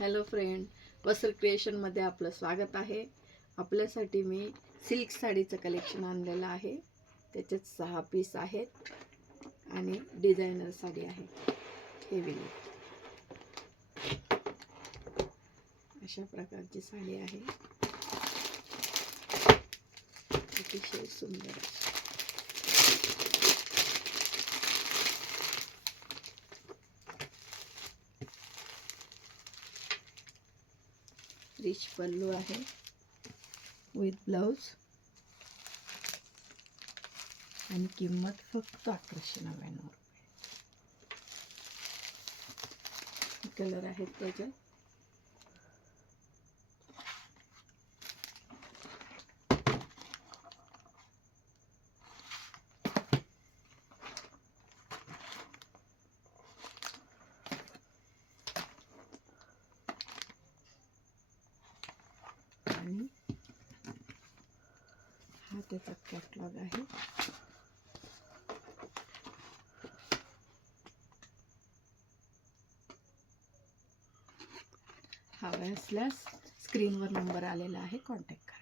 Hello friend, वस्त्र क्रिएशनमध्ये आपलं स्वागत आहे. आपल्यासाठी मी सिल्क साडीचं कलेक्शन आणलेलं आहे. त्याच्यात 6 पीस आहेत आणि डिझायनर साडी आहे. हेवी अशा प्रकारची साडी आहे. अतिशय सुंदर रिच पल्लू आहे विथ ब्लाउज आणि किंमत फक्त 1199 रुपये. कलर आहेत त्याच्यात आणि हा त्याचा कॅटलॉग आहे. हवा असल्यास स्क्रीनवर नंबर आलेला आहे, कॉन्टॅक्ट करा.